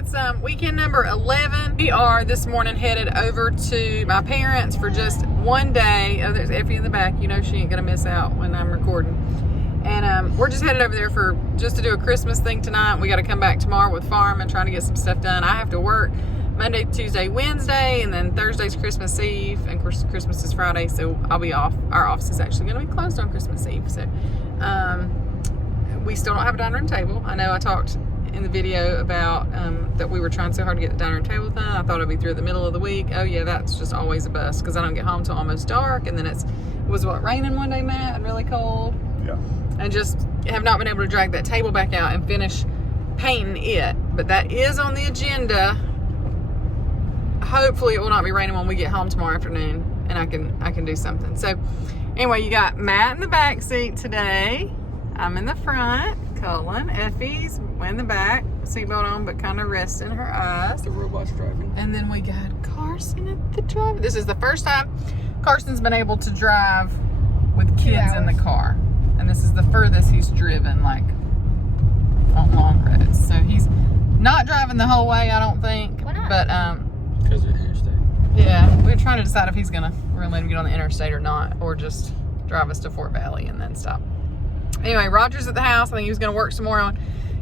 it's weekend number 11. We are this morning headed over to my parents for just one day. Oh, there's Effie in the back. You know she ain't gonna miss out when I'm recording. And we're just headed over there for just to do a Christmas thing tonight. We got to come back tomorrow with farm and trying to get some stuff done. I have to work Monday, Tuesday, Wednesday, and then Thursday's Christmas Eve, and of course Christmas is Friday, so I'll be off. Our office is actually going to be closed on Christmas Eve, so we still don't have a dining room table. I know I talked in the video about that we were trying so hard to get the dining room table done. I thought it'd be through the middle of the week. Oh yeah, that's just always a bust because I don't get home till almost dark, and then it was raining one day, Matt, and really cold. Yeah. And just have not been able to drag that table back out and finish painting it. But that is on the agenda. Hopefully it will not be raining when we get home tomorrow afternoon and I can do something. So anyway, you got Matt in the back seat today. I'm in the front. Cullen, Effie's in the back, seatbelt on, but kind of resting her eyes. The robot's driving. And then we got Carson at the driver. This is the first time Carson's been able to drive with kids in the car. And this is the furthest he's driven, like, on long roads. So he's not driving the whole way, I don't think. Why not? But, Because of the interstate. yeah, we're trying to decide if we're gonna let him get on the interstate or not, or just drive us to Fort Valley and then stop. Anyway, Roger's at the house. I think he was gonna work some more on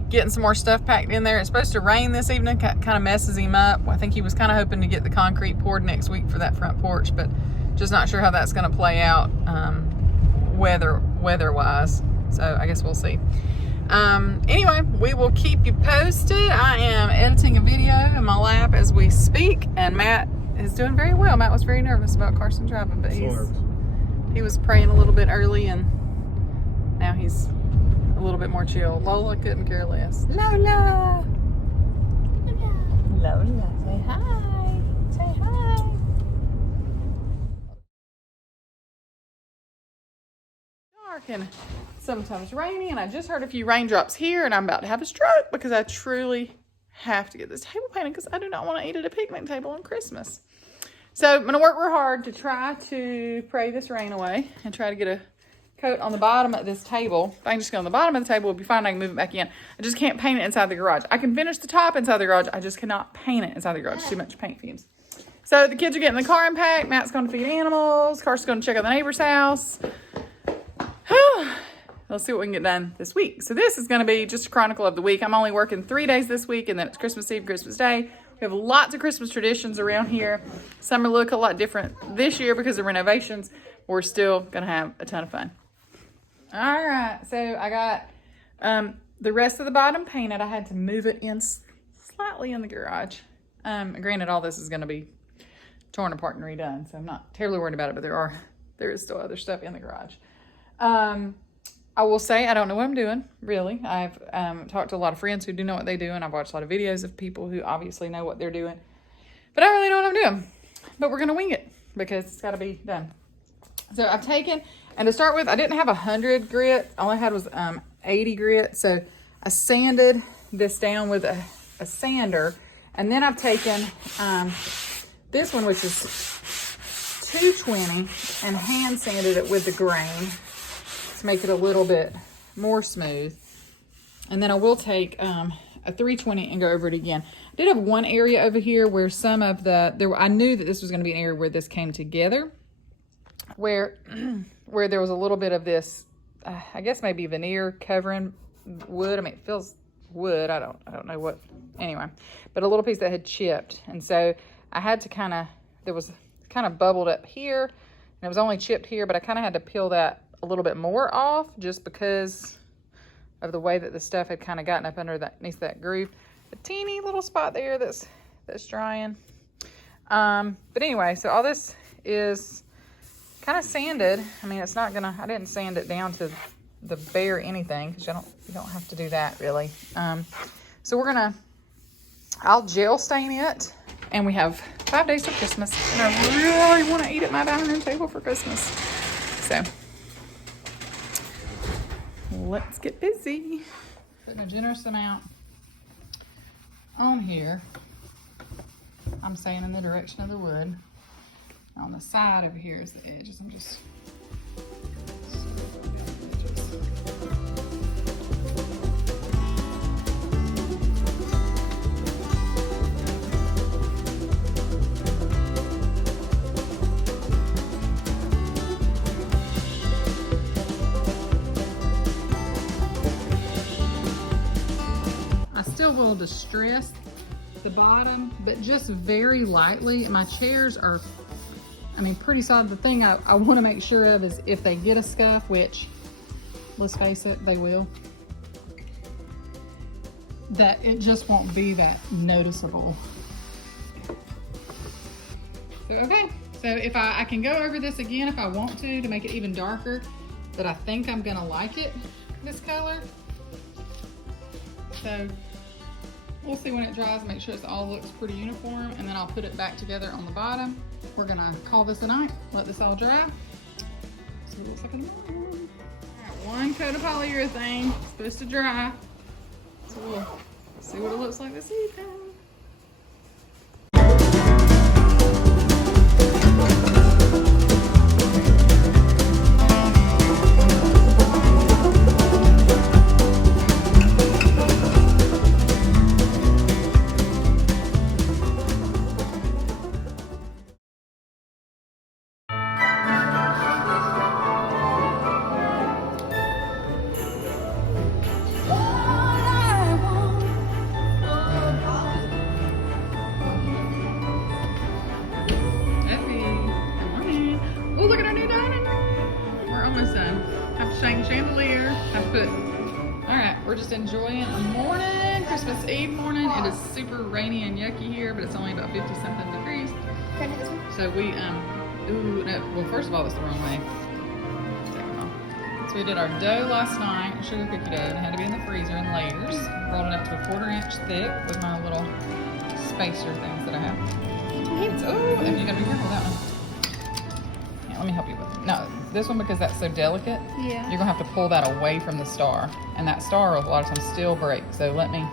getting some more stuff packed in there. It's supposed to rain this evening, kind of messes him up. I think he was kind of hoping to get the concrete poured next week for that front porch, but just not sure how that's gonna play out weather-wise. So I guess we'll see. Anyway, we will keep you posted. I am editing a video in my lap as we speak, and Matt is doing very well. Matt was very nervous about Carson driving, but he was praying a little bit early, and now he's a little bit more chill. Lola couldn't care less. Lola! Lola, say hi. Say hi. Dark and sometimes rainy, and I just heard a few raindrops here, and I'm about to have a stroke because I truly have to get this table painted because I do not want to eat at a picnic table on Christmas. So I'm going to work real hard to try to pray this rain away and try to get a coat on the bottom of this table. If I can just get on the bottom of the table, it'll be fine. I can move it back in. I just can't paint it inside the garage. I can finish the top inside the garage. I just cannot paint it inside the garage. Too much paint fumes. So the kids are getting the car unpacked. Matt's going to feed animals. Carson's going to check out the neighbor's house. Let's see what we can get done this week. So this is going to be just a chronicle of the week. I'm only working 3 days this week, and then it's Christmas Eve, Christmas Day. We have lots of Christmas traditions around here. Some look a lot different this year because of renovations. We're still going to have a ton of fun. All right, so I got the rest of the bottom painted. I had to move it in slightly in the garage. Granted, all this is going to be torn apart and redone, so I'm not terribly worried about it, but there is still other stuff in the garage. I will say I don't know what I'm doing, really. I've talked to a lot of friends who do know what they do, and I've watched a lot of videos of people who obviously know what they're doing. But I really know what I'm doing. But we're going to wing it because it's got to be done. So I've taken, and to start with, I didn't have 100 grit. All I had was 80 grit. So I sanded this down with a sander. And then I've taken this one, which is 220, and hand sanded it with the grain to make it a little bit more smooth. And then I will take a 320 and go over it again. I did have one area over here where some of I knew that this was going to be an area where this came together, where there was a little bit of this, I guess maybe veneer covering wood. I mean, it feels wood. I don't know what. Anyway, but a little piece that had chipped, and so I had to there was kind of bubbled up here, and it was only chipped here, but I kind of had to peel that a little bit more off just because of the way that the stuff had kind of gotten up underneath that groove. A teeny little spot there that's drying. But anyway, so all this is kind of sanded. I mean, it's not gonna, I didn't sand it down to the bare anything because you don't have to do that really. So I'll gel stain it, and we have 5 days till Christmas, and I really want to eat at my dining room table for Christmas. So let's get busy. Putting a generous amount on here. I'm saying in the direction of the wood. On the side over here is the edges. I'm just still will distress the bottom, but just very lightly. My chairs are, I mean, pretty solid. The thing I want to make sure of is if they get a scuff, which, let's face it, they will, that it just won't be that noticeable. So, okay, so if I can go over this again if I want to make it even darker, but I think I'm gonna like it, this color. So we'll see when it dries, make sure it all looks pretty uniform, and then I'll put it back together on the bottom. We're gonna call this a night, let this all dry. See what it looks like in the morning. All right, 1 coat of polyurethane, supposed to dry. So we'll see what it looks like this evening. Chandelier. I put, all right, we're just enjoying a morning, Christmas Eve morning. It is super rainy and yucky here, but it's only about 50 something degrees. Can I do this one? So we, ooh, no, well, first of all, that's the wrong way. Second of all. So we did our dough last night, sugar cookie dough, and it had to be in the freezer in layers. Rolled it up to a 1/4 inch thick with my little spacer things that I have. Oh, and you gotta be careful with that one. Let me help you with it. No, this one, because that's so delicate, Yeah. you're gonna have to pull that away from the star. And that star will a lot of times still break. So let me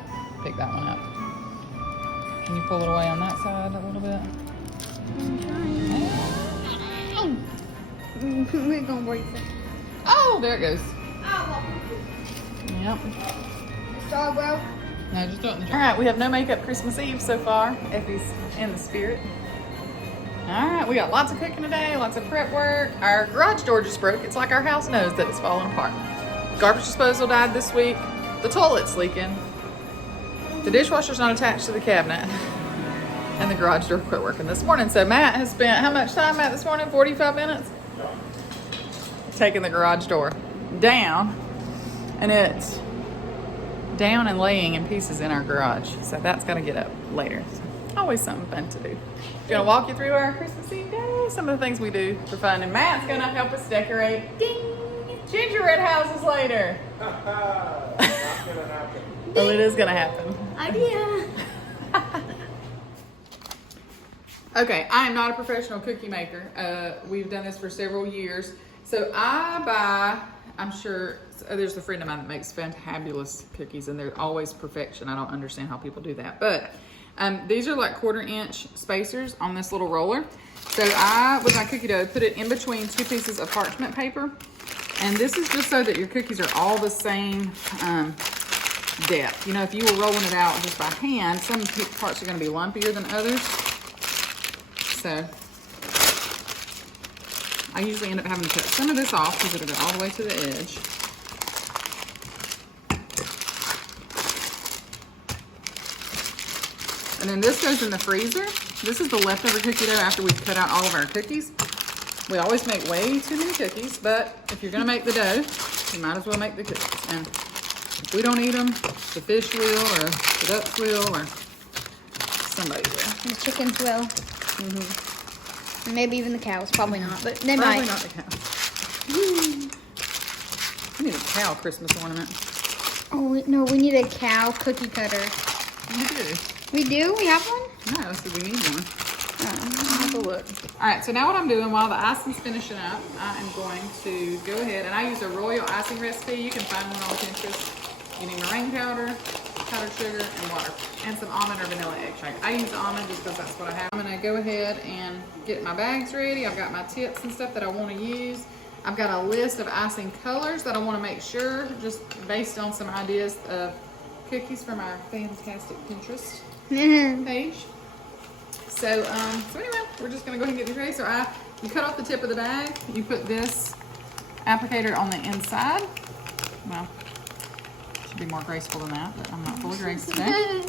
pick that one up. Can you pull it away on that side a little bit? We're gonna break it. Oh, there it goes. Yep. Star broke. No, just throw it in the jar. All right, we have no makeup Christmas Eve so far. Effie's in the spirit. All right, we got lots of cooking today, lots of prep work. Our garage door just broke. It's like our house knows that it's falling apart. Garbage disposal died this week. The toilet's leaking. The dishwasher's not attached to the cabinet. And the garage door quit working this morning. So Matt has spent how much time, Matt, this morning? 45 minutes? Taking the garage door down. And it's down and laying in pieces in our garage. So that's got to get up later. So always something fun to do. Gonna walk you through our Christmas Eve day, some of the things we do for fun, and Matt's gonna help us decorate gingerbread houses later. Not gonna happen. Well, it is gonna happen. Idea. Okay, I am not a professional cookie maker. We've done this for several years. So I buy, I'm sure, there's a friend of mine that makes fantabulous cookies, and they're always perfection. I don't understand how people do that, but these are like 1/4 inch spacers on this little roller. So I, with my cookie dough, put it in between 2 pieces of parchment paper. And this is just so that your cookies are all the same depth. You know, if you were rolling it out just by hand, some parts are gonna be lumpier than others. So I usually end up having to cut some of this off because it'll go all the way to the edge. And then this goes in the freezer. This is the leftover cookie dough after we've cut out all of our cookies. We always make way too many cookies, but if you're gonna make the dough, you might as well make the cookies. And if we don't eat them, the fish will, or the ducks will, or somebody will. The chickens will. Mm-hmm. Maybe even the cows. Probably not, but they Probably might. not the cow. We need a cow Christmas ornament. Oh, no, we need a cow cookie cutter. We do. We do? We have one? No, so we need one. Oh. Have a look. All right, so now what I'm doing while the icing's finishing up, I am going to go ahead, and I use a royal icing recipe. You can find one on Pinterest. You need meringue powder, powdered sugar, and water, and some almond or vanilla extract. I use almond just because that's what I have. I'm gonna go ahead and get my bags ready. I've got my tips and stuff that I wanna use. I've got a list of icing colors that I wanna make sure, just based on some ideas of cookies from our fantastic Pinterest page. So anyway, we're just gonna go ahead and get these ready. So you cut off the tip of the bag, you put this applicator on the inside. Well, Be more graceful than that, but I'm not full of grace today.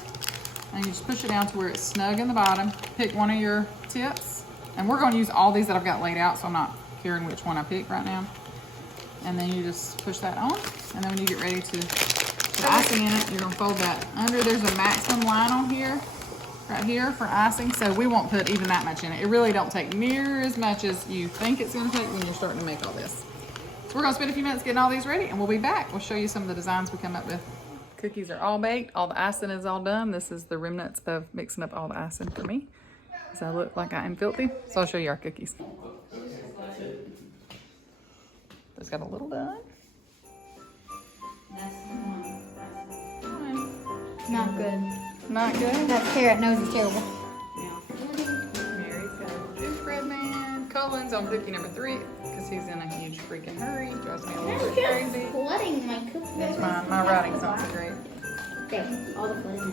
And you just push it down to where it's snug in the bottom. Pick one of your tips. And we're gonna use all these that I've got laid out, so I'm not caring which one I pick right now. And then you just push that on. And then when you get ready to put icing in it, you're gonna fold that under. There's a maximum line on here, right here for icing. So we won't put even that much in it. It really don't take near as much as you think it's gonna take when you're starting to make all this. So we're gonna spend a few minutes getting all these ready and we'll be back. We'll show you some of the designs we come up with. Cookies are all baked. All the icing is all done. This is the remnants of mixing up all the icing for me, because I look like I am filthy. So I'll show you our cookies. Just got a little done. Not good. Not good? That carrot nose is terrible. Mary's got a gingerbread man. Colin's on cookie number 3 because he's in a huge freaking hurry. Drives me a little bit crazy. Flooding my cookie. That's fine. My writing's not so great. Okay, all the flooding.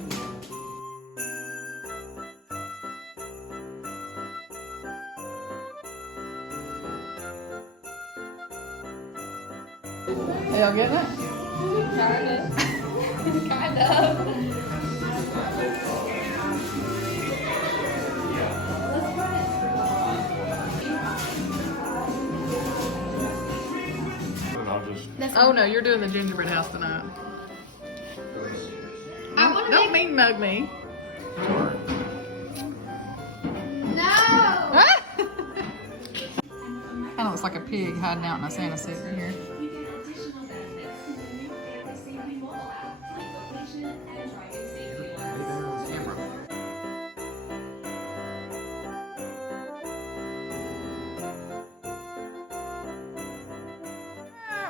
Are y'all getting it? Kind of. Oh no, you're doing the gingerbread house tonight. I want to Don't make... mean mug me. No! Kind of looks like a pig hiding out in a Santa suit right here.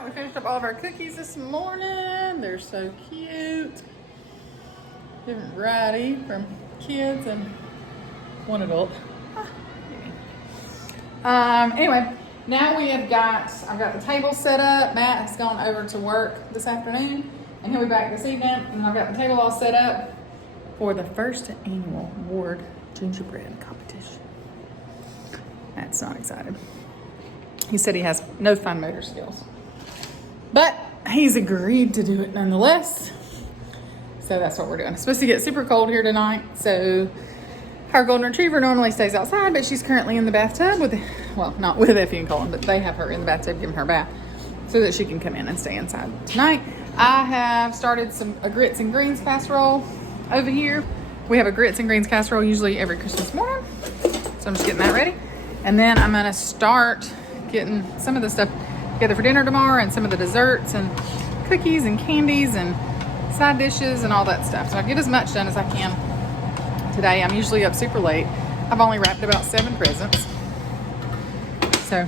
We finished up all of our cookies this morning. They're so cute. Different variety from kids and one adult. Anyway, now I've got the table set up. Matt has gone over to work this afternoon and he'll be back this evening. And I've got the table all set up for the first annual Ward Gingerbread competition. Matt's not excited. He said he has no fine motor skills. But he's agreed to do it nonetheless. So that's what we're doing. It's supposed to get super cold here tonight. So our golden retriever normally stays outside, but she's currently in the bathtub with, well, not with Effie and Colin, but they have her in the bathtub giving her a bath so that she can come in and stay inside tonight. I have started a grits and greens casserole over here. We have a grits and greens casserole usually every Christmas morning. So I'm just getting that ready. And then I'm gonna start getting some of the stuff together for dinner tomorrow and some of the desserts and cookies and candies and side dishes and all that stuff. So I get as much done as I can today. I'm usually up super late. I've only wrapped about 7 presents. So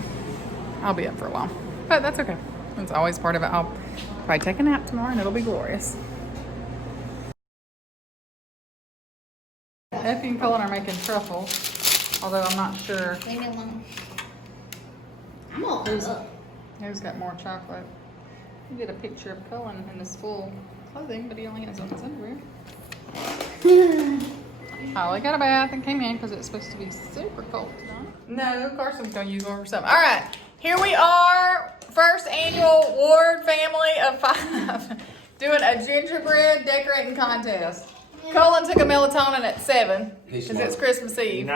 I'll be up for a while, but that's okay. It's always part of it. I'll probably take a nap tomorrow and it'll be glorious. Effie and Colin are making truffles, although I'm not sure Leave me alone. I'm all up. who's got more chocolate. You did a picture of Cullen in this full clothing, but he only has on his underwear. Holly got a bath and came in because it's supposed to be super cold tonight. No, Carson's going to use one for something. All right, here we are. First annual Ward family of 5 doing a gingerbread decorating contest. Colin took a melatonin at 7 because it's Christmas Eve.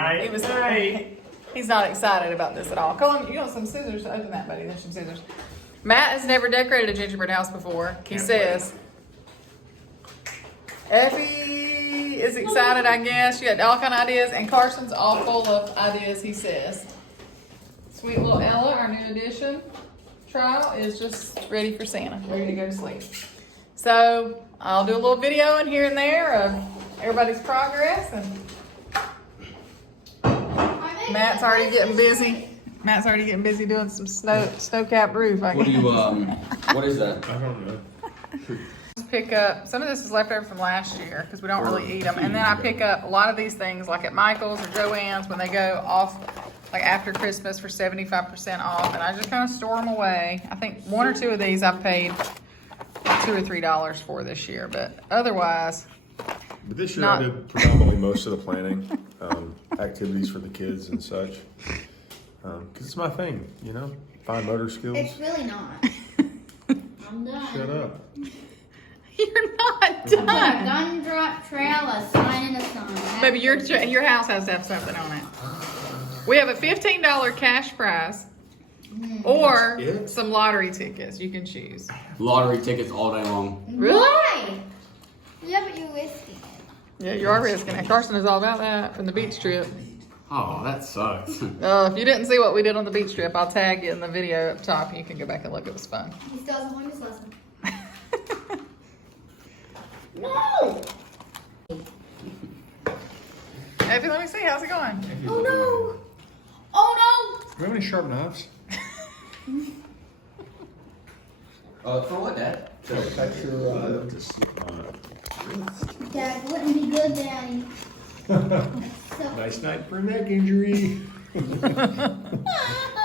He's not excited about this at all. Colin, you want some scissors to open that, buddy? There's some scissors. Matt has never decorated a gingerbread house before. He says. Effie is excited, I guess. She got all kind of ideas, and Carson's all full of ideas, he says. Sweet little Ella, our new addition, trial, is just ready for Santa, ready to go to sleep. So I'll do a little video in here and there of everybody's progress, and Matt's already getting busy. Matt's already getting busy doing some snow-capped roof, I guess. What do you, what is that? I don't know. Pick up, some of this is left over from last year because we don't really eat them. And then I pick up a lot of these things like at Michael's or Joann's when they go off like after Christmas for 75% off. And I just kind of store them away. I think 1 or 2 of these I've paid $2 or $3 for this year, but otherwise. But this year I did predominantly most of the planning, activities for the kids and such. Because it's my thing, you know, fine motor skills. It's really not. I'm done. Shut up. You're not Put a done. gumdrop trail, a sign in the sun. Baby, your house has to have something on it. We have a $15 cash prize or That's it? some lottery tickets. You can choose. Lottery tickets all day long. Really? Why? Yeah, but you're risking it. Yeah, you are risking it. Carson is all about that from the beach trip. Oh, that sucks. If you didn't see what we did on the beach trip, I'll tag you in the video up top. You can go back and look. It was fun. He still hasn't learned his lesson. No! Effie, let me see. How's it going? Oh no! Oh Do we have any sharp knives? For what, Dad? no! Dad, wouldn't be good, Daddy. So Nice night for a neck injury.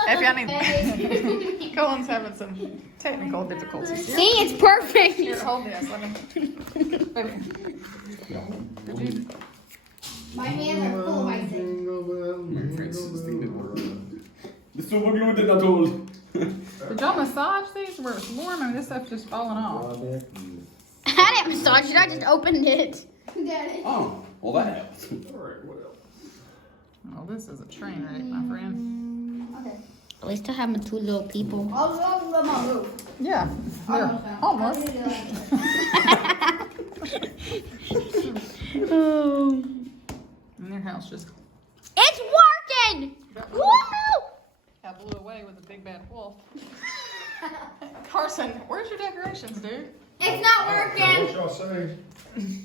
Effie, I need. Colin's having some technical difficulties. See, it's perfect. Here, hold this. Let me. Baby. Did you? My hands are full of icing. Did y'all massage these where it's warm? I mean, this stuff's just falling off. I didn't massage it, I just opened it. Daddy. Oh, well that helps. Oh, this is a train wreck, my friend. Okay. At least I have my two little people. Oh, Yeah, they're almost. And their house just It's working! Woo! got blew away with a big bad wolf. Carson, where's your decorations, dude? It's not What working! y'all say?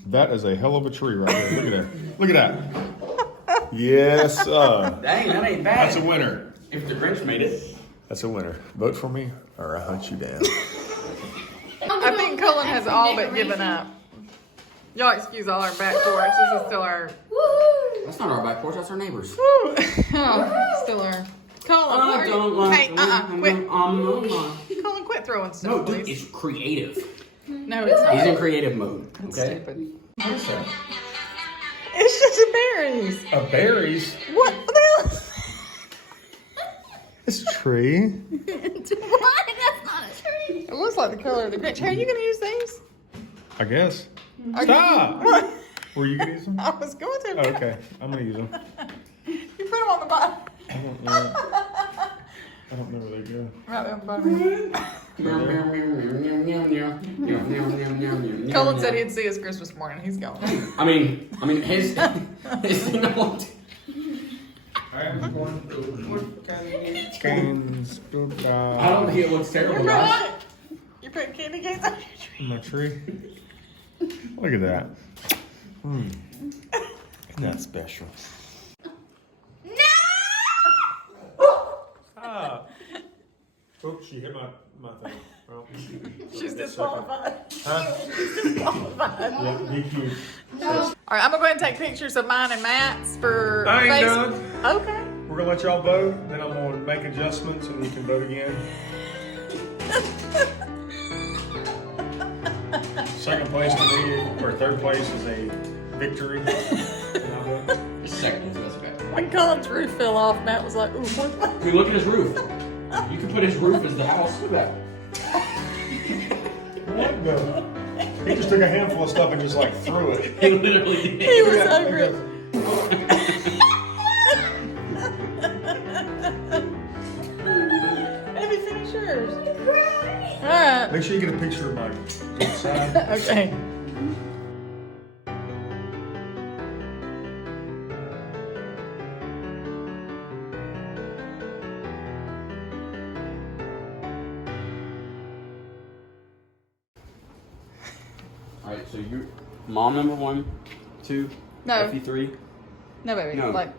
That is a hell of a tree right there. Look at that. Look at that. Yes, Dang, that ain't bad. that's a winner. If the Grinch made it. That's a winner. Vote for me or I hunt you down. I think Cullen has all but given up. Y'all excuse all our back porch. This is still our. Woohoo! That's not our back porch, that's our neighbors. Oh, still our. Cullen, what are you? Hey, quit. No, Cullen, quit throwing stuff, dude, please. it's creative. No, it's He's not. in creative mode. It's Okay. stupid. What is that? It's just a berries. A berries. What the hell? It's a tree. Why? That's not a tree. It looks like the color of the Grinch. Hey, are you gonna use these? I guess. Are Stop. What? Were you gonna use them? I was going to. Oh, okay, I'm gonna use them. You put them on the bottom. I don't know. I don't know where they go. Right there on the bottom. Cullen said he'd see us Christmas morning. He's gone. I mean, his Canes, goodbye. I don't think it looks terrible, guys. Right. You're putting candy canes on your tree. My tree. Look at that. Isn't that special? Ah. Oops, she hit my thing. Well, She's disqualified. huh? She's disqualified. Yeah, DQ. All right, I'm gonna go ahead and take pictures of mine and Matt's for I ain't Facebook. done. Okay. We're gonna let y'all vote, then I'm gonna make adjustments and you can vote again. Second place to me, or third place is a victory. And I vote. Second, that's okay. When Cullen's roof fell off, Matt was like, "Ooh, what?" I mean, look at his roof. You can put his roof as the house. Look at that. What the? He just took a handful of stuff and just like threw it. He literally did. He was hungry. Have you finished yours? All right. Make sure you get a picture of my good side. Okay. Alright, so you mom number 1, 2, No. Effie 3. No, baby. No. Like,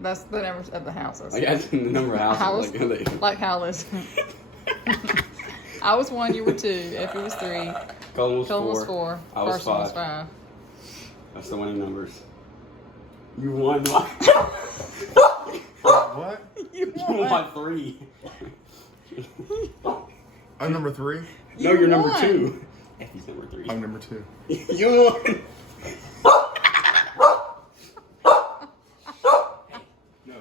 that's the numbers of the houses. I guess the number of houses. Like how Liz. I was 1, you were 2, Effie was 3, Cullen was Cullen 4. was 4, I was Carson was 5. 5. That's the winning numbers. You won. What? You You won by 3. I'm number 3. No, you're number won. 2. Effie's number 3. I'm number 2. You won. No.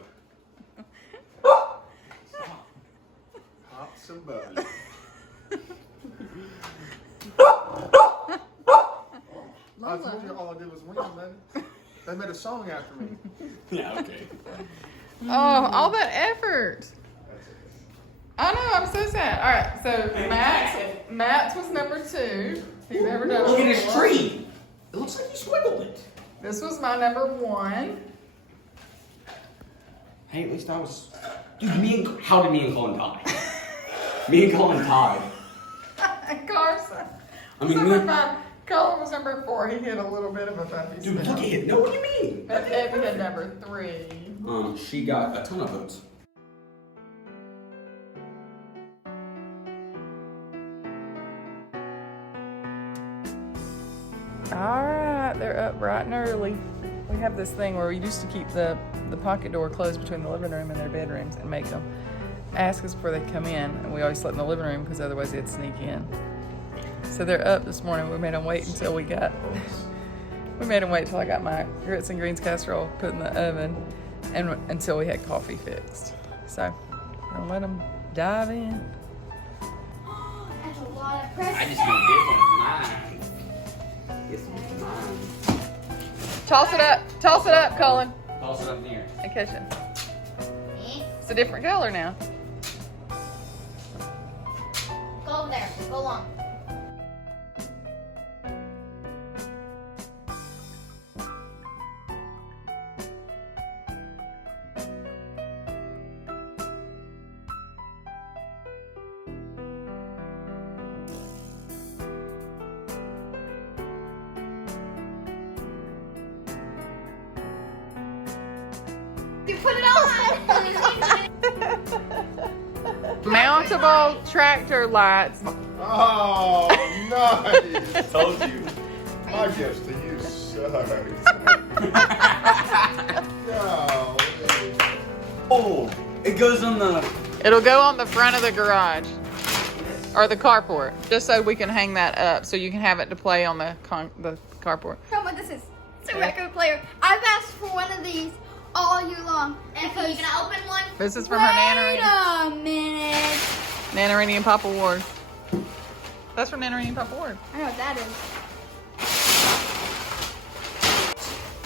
Pop somebody. told you all I did was win, man. They made a song after me. Yeah, okay. Oh, all that effort. I know, I'm so sad. All right, so Matt's was number 2. He's never done it Look at his before. tree. It looks like you squiggled it. This was my number 1. Hey, at least I was. Dude, how did me and Colin die? Me and Colin tied. Carson. I mean, Number 5. Colin was number 4. He hit a little bit of a bumpy dude, spell. look at it. No, what do you mean? But Evie had number 3. She got a ton of votes. Alright, they're up bright and early. We have this thing where we used to keep the pocket door closed between the living room and their bedrooms and make them ask us before they come in. And we always slept in the living room because otherwise they'd sneak in. So they're up this morning. We made them wait until I got my grits and greens casserole put in the oven and until we had coffee fixed. So we're gonna let them dive in. That's a lot of pressure. I just need this one mine. This one's mine. Toss it up, Colin. Toss it up in the air. And catch it. Eh? It's a different color now. Go over there. Go along. You put it on. Mountable tractor lights. Oh, nice. Told you. My gifts to you suck. Golly. Oh, it goes on the. It'll go on the front of the garage or the carport, just so we can hang that up, so you can have it to play on the carport. Tell me what this is. It's a record player. I've asked for one of these all year long. And are you gonna open one? This is from her Nana Wait a minute. Rini and Papa Ward. That's from Nana Rini and Papa Ward. I know what that is.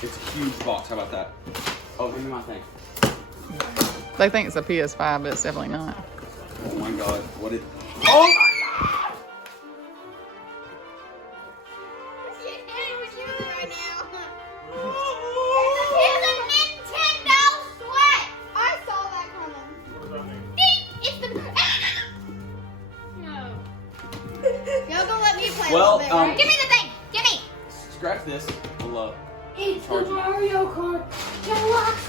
It's a huge box. How about that? Oh, give me my thing. They think it's a PS5, but it's definitely not. Oh my God! What did? Oh! What's your hand with you right now? It's a Nintendo Switch. I saw that coming. What does that mean? It's the. No. Y'all gonna let me play Well, a little bit, right? Give me the thing. Give me. Scratch this. We'll It's charge the it. Mario Kart Deluxe